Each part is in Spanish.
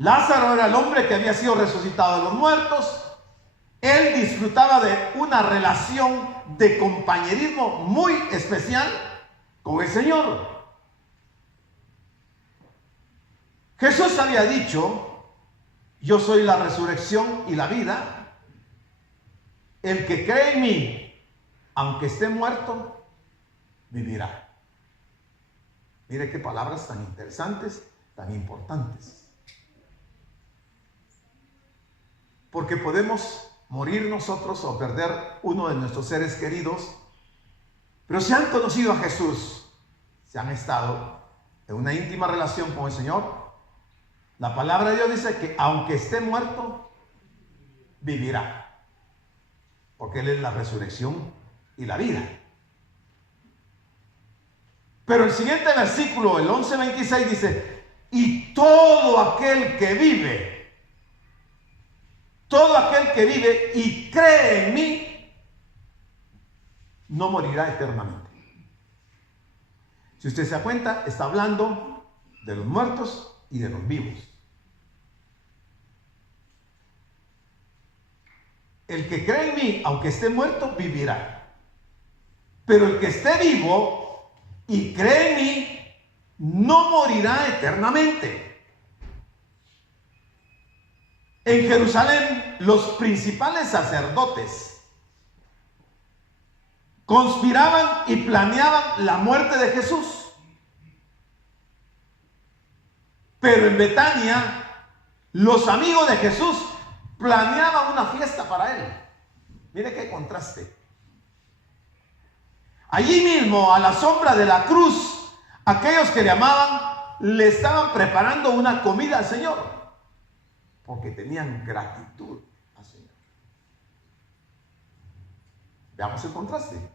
Lázaro era el hombre que había sido resucitado de los muertos. Él disfrutaba de una relación de compañerismo muy especial con el Señor. Jesús había dicho: yo soy la resurrección y la vida. El que cree en mí, aunque esté muerto, vivirá. Mire qué palabras tan interesantes, tan importantes. Porque podemos morir nosotros o perder uno de nuestros seres queridos, pero si han conocido a Jesús, si han estado en una íntima relación con el Señor, la palabra de Dios dice que aunque esté muerto, vivirá. Porque Él es la resurrección y la vida. Pero el siguiente versículo, el 11:26, dice: y todo aquel que vive y cree en mí, no morirá eternamente. Si usted se da cuenta, está hablando de los muertos y de los vivos. El que cree en mí, aunque esté muerto, vivirá. Pero el que esté vivo y cree en mí, no morirá eternamente. En Jerusalén, los principales sacerdotes conspiraban y planeaban la muerte de Jesús. Pero en Betania, los amigos de Jesús planeaban una fiesta para él. Mire qué contraste. Allí mismo, a la sombra de la cruz, aquellos que le amaban le estaban preparando una comida al Señor, porque tenían gratitud al Señor. Veamos el contraste.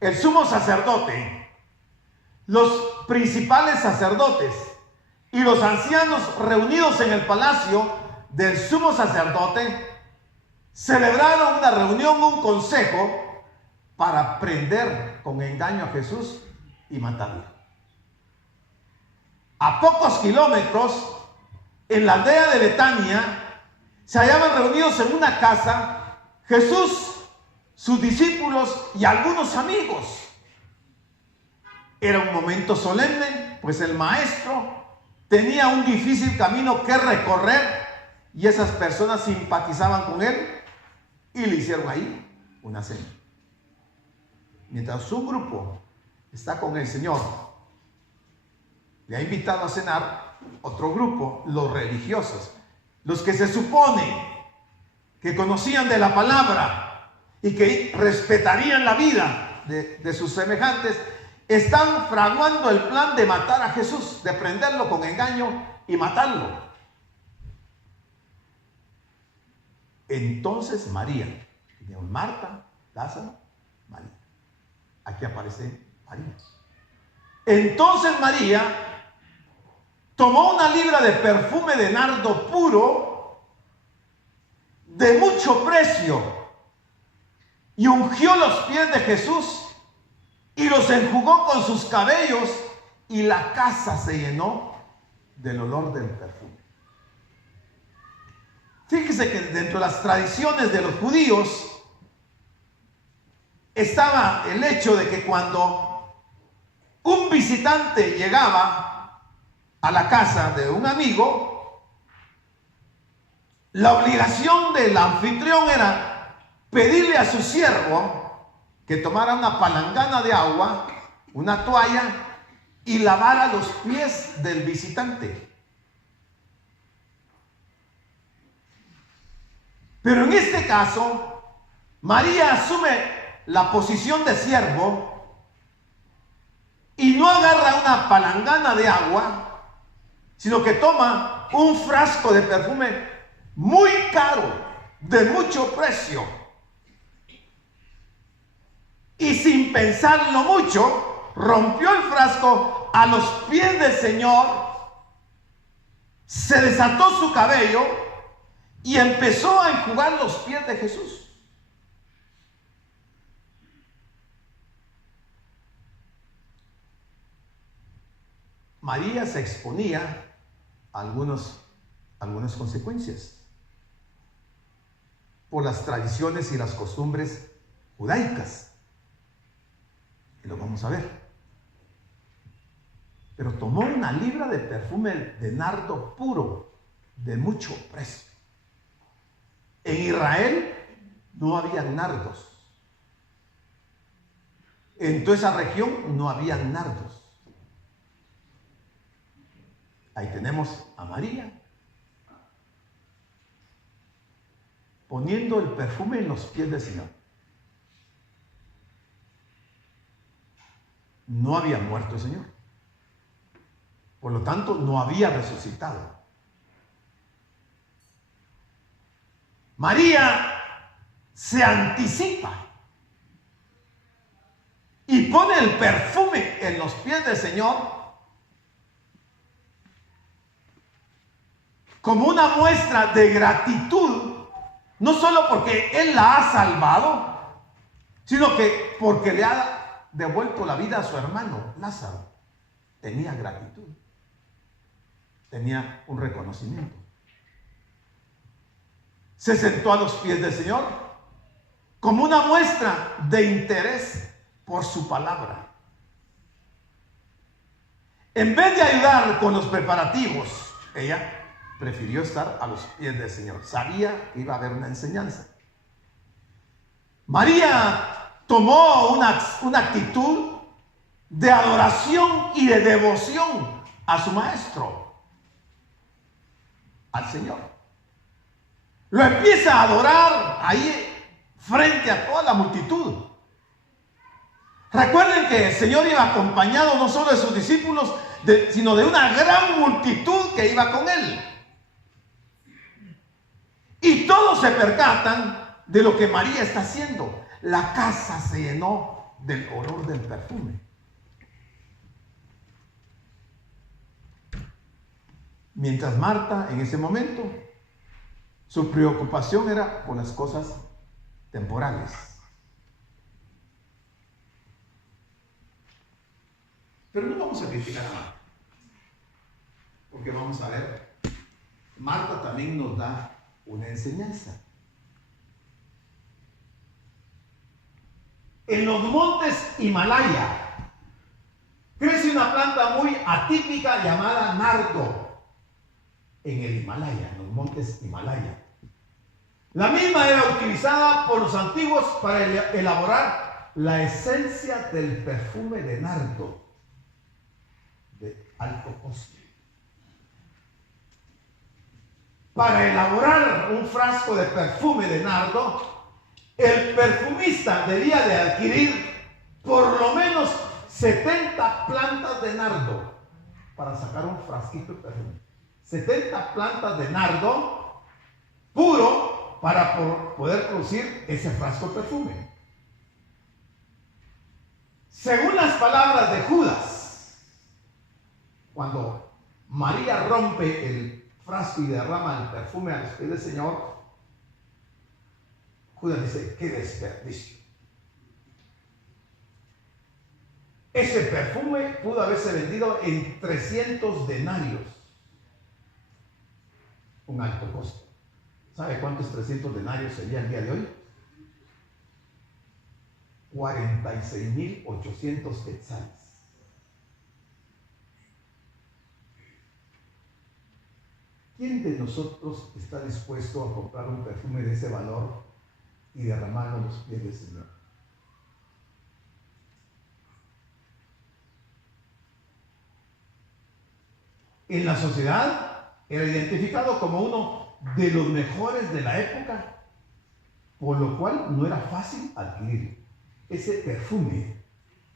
El sumo sacerdote, los principales sacerdotes y los ancianos reunidos en el palacio del sumo sacerdote celebraron una reunión, un consejo para prender con engaño a Jesús y matarlo. A pocos kilómetros, en la aldea de Betania, se hallaban reunidos en una casa Jesús, sus discípulos y algunos amigos. Era un momento solemne, pues el maestro tenía un difícil camino que recorrer y esas personas simpatizaban con él y le hicieron ahí una cena. Mientras su grupo está con el Señor, le ha invitado a cenar otro grupo, los religiosos, los que se supone que conocían de la palabra y que respetarían la vida de sus semejantes, están fraguando el plan de matar a Jesús, de prenderlo con engaño y matarlo. Entonces María, Marta, Lázaro, María. Aquí aparece María. Entonces María tomó una libra de perfume de nardo puro, de mucho precio, y ungió los pies de Jesús y los enjugó con sus cabellos, y la casa se llenó del olor del perfume. Fíjese que dentro de las tradiciones de los judíos estaba el hecho de que cuando un visitante llegaba a la casa de un amigo, la obligación del anfitrión era pedirle a su siervo que tomara una palangana de agua, una toalla, y lavara los pies del visitante. Pero en este caso, María asume la posición de siervo y no agarra una palangana de agua, sino que toma un frasco de perfume muy caro, de mucho precio, y sin pensarlo mucho, rompió el frasco a los pies del Señor, se desató su cabello y empezó a enjugar los pies de Jesús. María se exponía algunas consecuencias por las tradiciones y las costumbres judaicas. Y lo vamos a ver. Pero tomó una libra de perfume de nardo puro, de mucho precio. En Israel no había nardos. En toda esa región no había nardos. Ahí tenemos a María poniendo el perfume en los pies del Señor. No había muerto el Señor. Por lo tanto, no había resucitado. María se anticipa y pone el perfume en los pies del Señor como una muestra de gratitud, no solo porque Él la ha salvado, sino que porque le ha devuelto la vida a su hermano Lázaro. Tenía gratitud, tenía un reconocimiento. Se sentó a los pies del Señor como una muestra de interés por su palabra. En vez de ayudar con los preparativos, ella prefirió estar a los pies del Señor. Sabía que iba a haber una enseñanza. María tomó una actitud de adoración y de devoción a su maestro, al Señor. Lo empieza a adorar ahí frente a toda la multitud. Recuerden que el Señor iba acompañado no solo de sus discípulos, sino de una gran multitud que iba con Él. Y todos se percatan de lo que María está haciendo. La casa se llenó del olor del perfume. Mientras Marta, en ese momento, su preocupación era por las cosas temporales. Pero no vamos a criticar a Marta, porque vamos a ver, Marta también nos da una enseñanza. En los montes Himalaya crece una planta muy atípica llamada nardo. En el Himalaya, en los montes Himalaya. La misma era utilizada por los antiguos para elaborar la esencia del perfume de nardo de alto costo. Para elaborar un frasco de perfume de nardo, el perfumista debía de adquirir por lo menos 70 plantas de nardo para sacar un frasquito de perfume. 70 plantas de nardo puro para poder producir ese frasco de perfume. Según las palabras de Judas, cuando María rompe el frasco y derrama el perfume a los pies del Señor, Judas dice: ¡qué desperdicio! Ese perfume pudo haberse vendido en 300 denarios. Un alto costo. ¿Sabe cuántos 300 denarios sería el día de hoy? 46.800 quetzales. ¿Quién de nosotros está dispuesto a comprar un perfume de ese valor y derramarlo a los pies del Señor? En la sociedad era identificado como uno de los mejores de la época, por lo cual no era fácil adquirir. Ese perfume,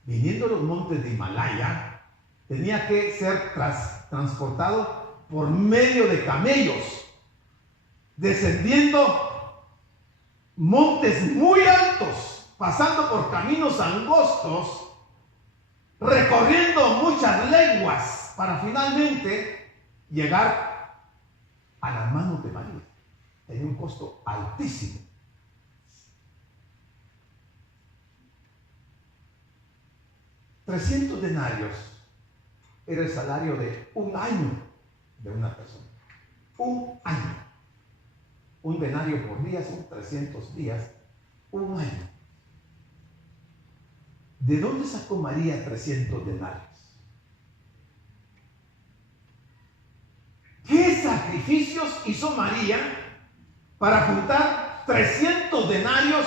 viniendo de los montes de Himalaya, tenía que ser transportado por medio de camellos, descendiendo montes muy altos, pasando por caminos angostos, recorriendo muchas leguas para finalmente llegar a las manos de María. Tenía un costo altísimo. $300 denarios era el salario de un año de una persona. Un año. Un denario por día son 300 días. Un año. ¿De dónde sacó María 300 denarios? ¿Qué sacrificios hizo María para juntar 300 denarios,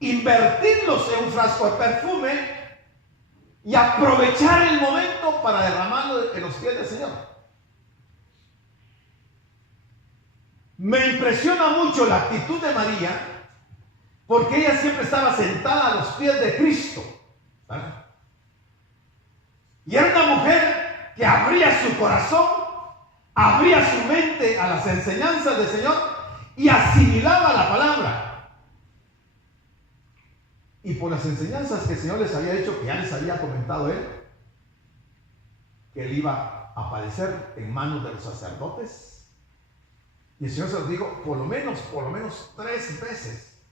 invertirlos en un frasco de perfume y aprovechar el momento para derramarlo en los pies del Señor? Me impresiona mucho la actitud de María, porque ella siempre estaba sentada a los pies de Cristo, ¿verdad? Y era una mujer que abría su corazón, abría su mente a las enseñanzas del Señor y asimilaba la palabra. Y por las enseñanzas que el Señor les había dicho, que ya les había comentado él, que él iba a padecer en manos de los sacerdotes. Y el Señor se los dijo por lo menos 3 veces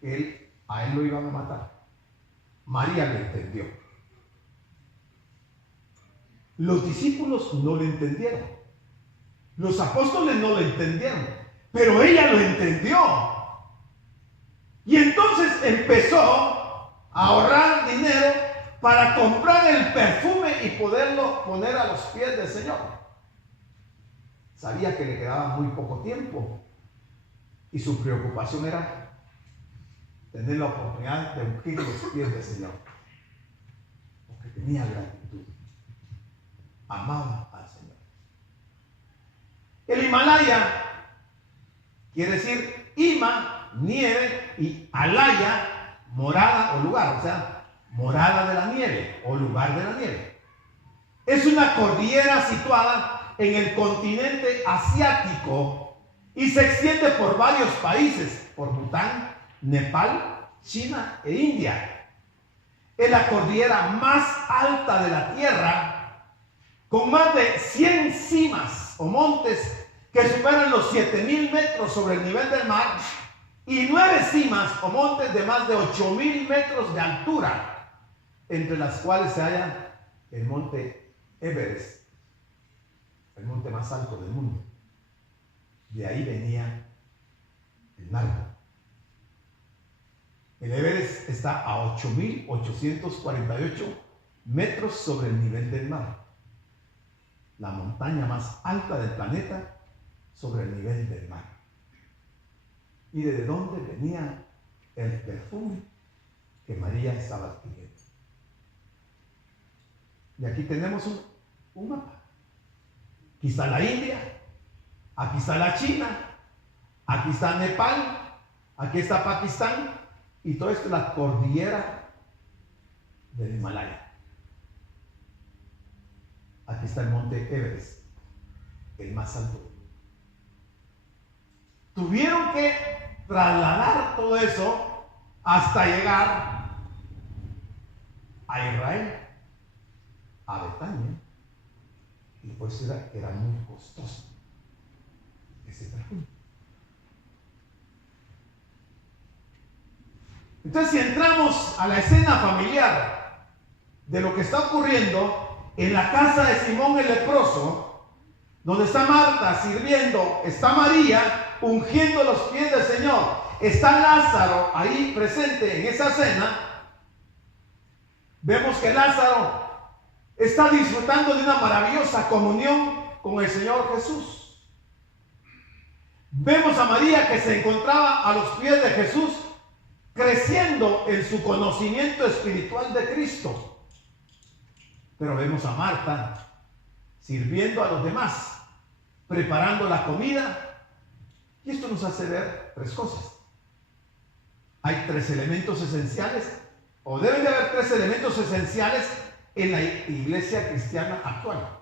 que a él lo iban a matar. María lo entendió. Los discípulos no lo entendieron. Los apóstoles no lo entendieron. Pero ella lo entendió. Y entonces empezó a ahorrar dinero para comprar el perfume y poderlo poner a los pies del Señor. Sabía que le quedaba muy poco tiempo y su preocupación era tener la oportunidad de ungir los pies del Señor, porque tenía gratitud, amaba al Señor. El Himalaya quiere decir Ima, nieve, y Alaya, morada o lugar, o sea, morada de la nieve o lugar de la nieve. Es una cordillera situada en el continente asiático y se extiende por varios países, por Bután, Nepal, China e India. Es la cordillera más alta de la Tierra, con más de 100 cimas o montes que superan los 7,000 metros sobre el nivel del mar y 9 cimas o montes de más de 8,000 metros de altura, entre las cuales se halla el monte Everest, el monte más alto del mundo. De ahí venía el narco. El Everest está a 8,848 metros sobre el nivel del mar. La montaña más alta del planeta sobre el nivel del mar. ¿Y de dónde venía el perfume que María estaba adquiriendo? Y aquí tenemos un mapa. Aquí está la India, aquí está la China, aquí está Nepal, aquí está Pakistán, y todo esto es la cordillera del Himalaya. Aquí está el monte Everest, el más alto. Tuvieron que trasladar todo eso hasta llegar a Israel, a Betania. Y pues era muy costoso ese perfume. Entonces, si entramos a la escena familiar de lo que está ocurriendo en la casa de Simón el leproso, donde está Marta sirviendo, está María ungiendo los pies del Señor, está Lázaro ahí presente en esa cena, vemos que Lázaro está disfrutando de una maravillosa comunión con el Señor Jesús. Vemos a María que se encontraba a los pies de Jesús, creciendo en su conocimiento espiritual de Cristo. Pero vemos a Marta sirviendo a los demás, preparando la comida. Y esto nos hace ver 3 cosas. Hay 3 elementos esenciales, o deben de haber 3 elementos esenciales en la iglesia cristiana actual.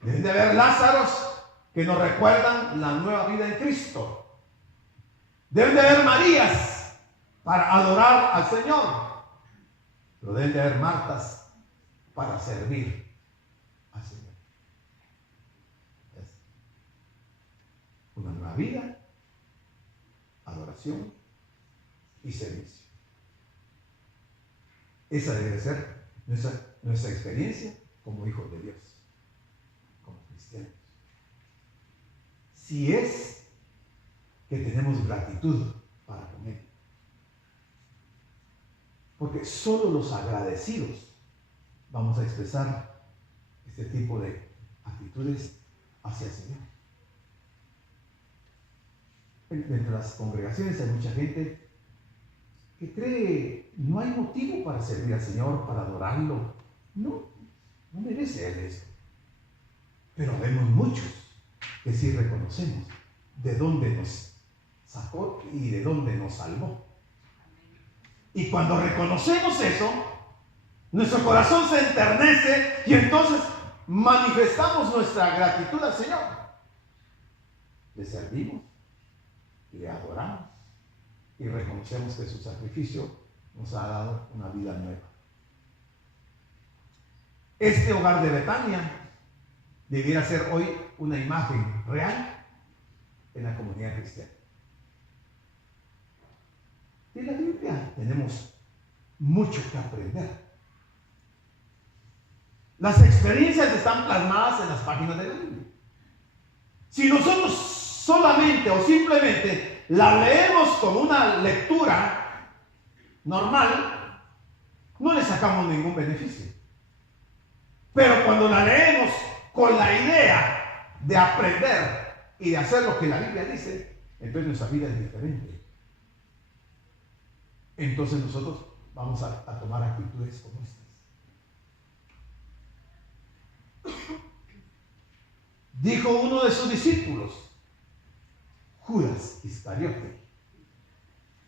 Deben de haber Lázaros que nos recuerdan la nueva vida en Cristo. Deben de haber Marías para adorar al Señor. Pero deben de haber Martas para servir al Señor. Es una nueva vida, adoración y servicio. Esa debe ser nuestra experiencia como hijos de Dios, como cristianos. Si es que tenemos gratitud para con Él. Porque solo los agradecidos vamos a expresar este tipo de actitudes hacia el Señor. Dentro de las congregaciones hay mucha gente que cree no hay motivo para servir al Señor, para adorarlo. No merece Él eso. Pero vemos muchos que sí reconocemos de dónde nos sacó y de dónde nos salvó. Y cuando reconocemos eso, nuestro corazón se enternece y entonces manifestamos nuestra gratitud al Señor. Le servimos, le adoramos y reconocemos que su sacrificio nos ha dado una vida nueva. Este hogar de Betania debiera ser hoy una imagen real en la comunidad cristiana. De la Biblia tenemos mucho que aprender. Las experiencias están plasmadas en las páginas de la Biblia. Si nosotros solamente o simplemente la leemos como una lectura normal, no le sacamos ningún beneficio. Pero cuando la leemos con la idea de aprender y de hacer lo que la Biblia dice, entonces nuestra vida es diferente. Entonces nosotros vamos a tomar actitudes como estas. Dijo uno de sus discípulos, Judas Iscariote,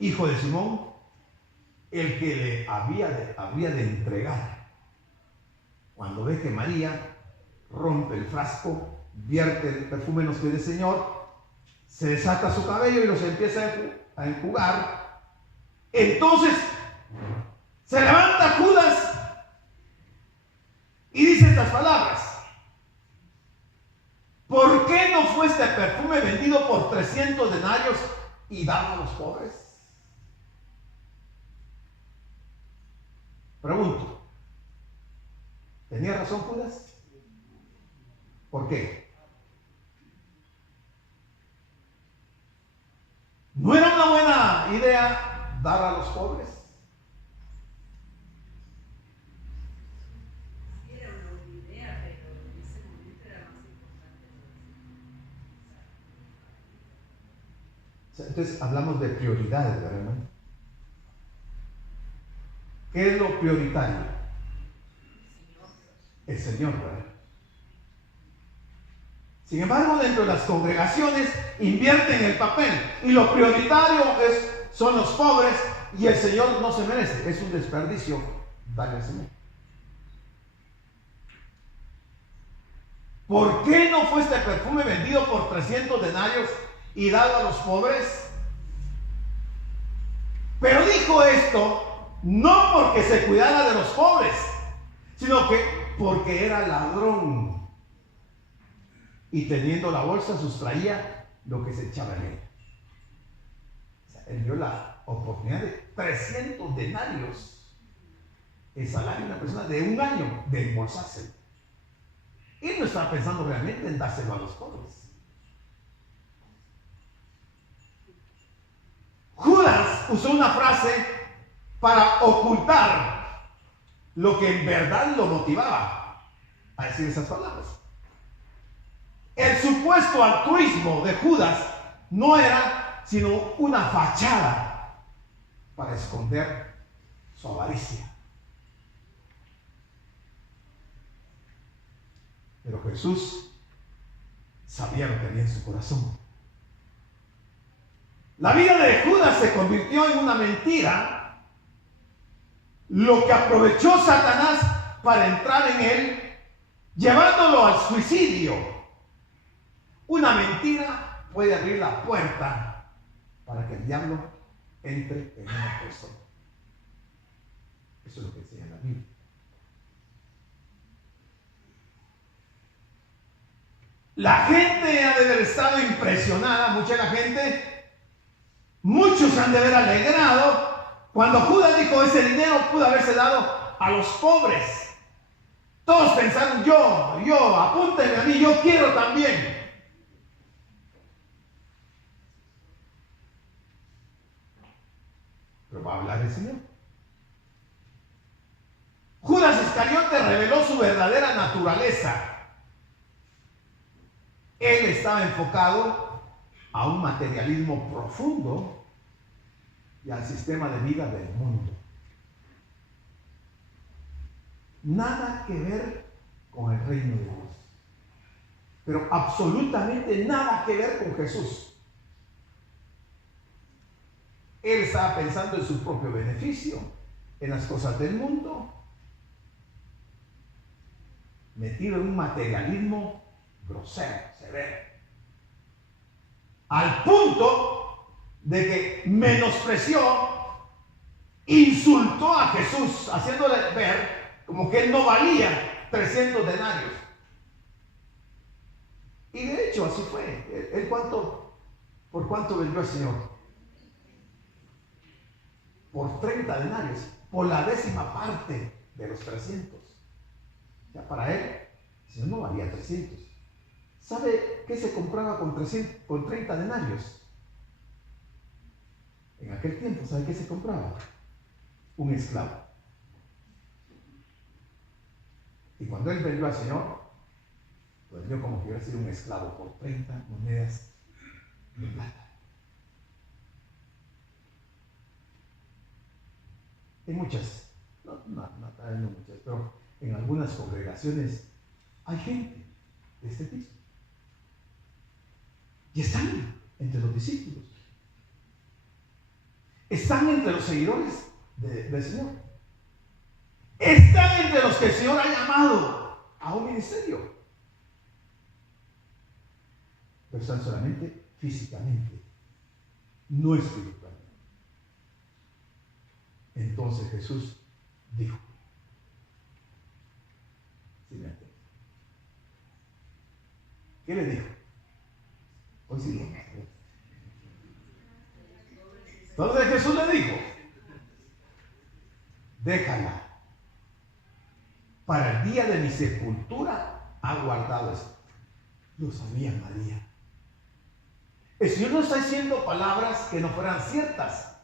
hijo de Simón, el que le había de entregar. Cuando ve que María rompe el frasco, vierte el perfume en los pies del Señor, se desata su cabello y los empieza a enjugar. Entonces se levanta Judas y dice estas palabras: ¿por qué no fue este perfume vendido por 300 denarios y dado a los pobres? Pregunto, ¿tenía razón Judas? ¿Por qué? ¿No era una buena idea dar a los pobres? Era una buena idea, pero en ese momento era más importante. Entonces hablamos de prioridades, ¿verdad, hermano? ¿Qué es lo prioritario? El Señor, ¿verdad? Sin embargo, dentro de las congregaciones invierten el papel y lo prioritario son los pobres y el Señor no se merece. Es un desperdicio darle al Señor. ¿Por qué no fue este perfume vendido por 300 denarios y dado a los pobres? Pero dijo esto no porque se cuidara de los pobres, sino que porque era ladrón y teniendo la bolsa sustraía lo que se echaba en ella. O sea, él vio la oportunidad de 300 denarios, el salario de una persona de un año, de embolsárselo. Él no estaba pensando realmente en dárselo a los pobres. Judas usó una frase para ocultar lo que en verdad lo motivaba a decir esas palabras. El supuesto altruismo de Judas no era sino una fachada para esconder su avaricia. Pero Jesús sabía lo que había en su corazón. La vida de Judas se convirtió en una mentira, lo que aprovechó Satanás para entrar en él, llevándolo al suicidio. Una mentira puede abrir la puerta para que el diablo entre en una persona. Eso es lo que enseña la Biblia. La gente ha de haber estado impresionada, mucha de la gente, muchos han de haber alegrado cuando Judas dijo: ese dinero pudo haberse dado a los pobres. Todos pensaron, yo, apúntenme a mí, yo quiero también. Pero va a hablar el Señor. Judas Iscariote reveló su verdadera naturaleza. Él estaba enfocado a un materialismo profundo y al sistema de vida del mundo. Nada que ver con el reino de Dios. Pero absolutamente nada que ver con Jesús. Él estaba pensando en su propio beneficio, en las cosas del mundo, metido en un materialismo grosero, severo, al punto de que menospreció, insultó a Jesús, haciéndole ver como que él no valía 300 denarios. Y de hecho así fue. ¿Él por cuánto vendió al Señor? Por 30 denarios, por la 10ª parte de los 300. Ya para él, el Señor no valía 300. ¿Sabe qué se compraba con 30 denarios? En aquel tiempo, ¿sabe qué se compraba? Un esclavo. Y cuando él vendió al Señor, lo vendió como que hubiera sido un esclavo por 30 monedas de plata. En muchas, no muchas, pero en algunas congregaciones hay gente de este tipo. Y están entre los discípulos. Están entre los seguidores del Señor. Están entre los que el Señor ha llamado a un ministerio. Pero están solamente físicamente, no espiritualmente. Entonces Jesús dijo, ¿qué le dijo? Hoy sí lo. Entonces Jesús le dijo, déjala, para el día de mi sepultura ha guardado esto. Lo sabía María. El Señor no está diciendo palabras que no fueran ciertas.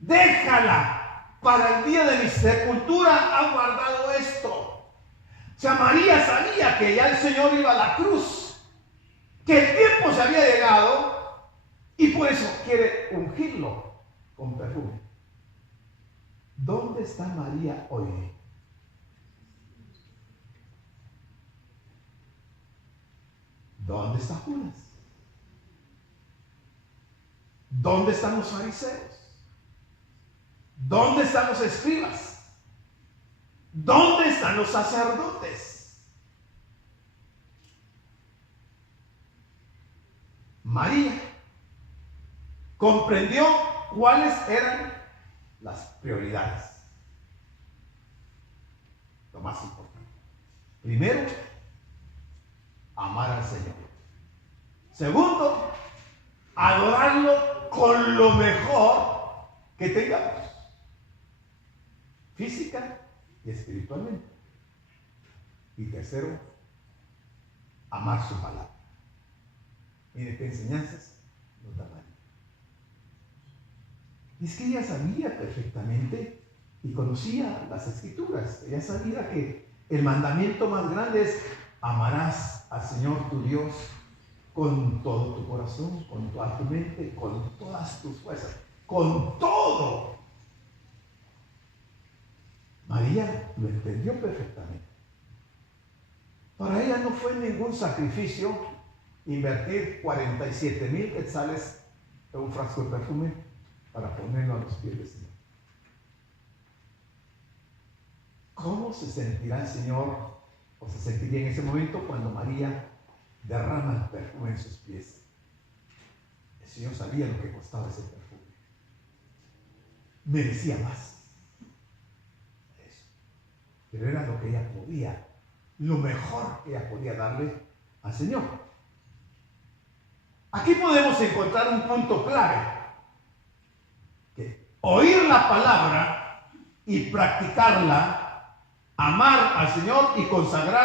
Déjala, para el día de mi sepultura ha guardado esto. O sea, María sabía que ya el Señor iba a la cruz, que el tiempo se había llegado y por eso quiere ungirlo con perfume. ¿Dónde está María hoy? ¿Dónde está Judas? ¿Dónde están los fariseos? ¿Dónde están los escribas? ¿Dónde están los sacerdotes? María comprendió cuáles eran las prioridades. Lo más importante. Primero, amar al Señor. Segundo, adorarlo con lo mejor que tengamos, física y espiritualmente. Y tercero, amar su palabra. Mire qué enseñanzas nos da María. Y es que ella sabía perfectamente y conocía las escrituras. Ella sabía que el mandamiento más grande es: amarás al Señor tu Dios con todo tu corazón, con toda tu mente, con todas tus fuerzas, con todo. María lo entendió perfectamente. Para ella no fue ningún sacrificio invertir 47,000 quetzales en un frasco de perfume para ponerlo a los pies del Señor. ¿Cómo se sentirá el Señor, o se sentiría en ese momento, cuando María derrama el perfume en sus pies? El Señor sabía lo que costaba ese perfume. Merecía más. Eso. Pero era lo que ella podía, lo mejor que ella podía darle al Señor. Aquí podemos encontrar un punto clave: que oír la palabra y practicarla, amar al Señor y consagrar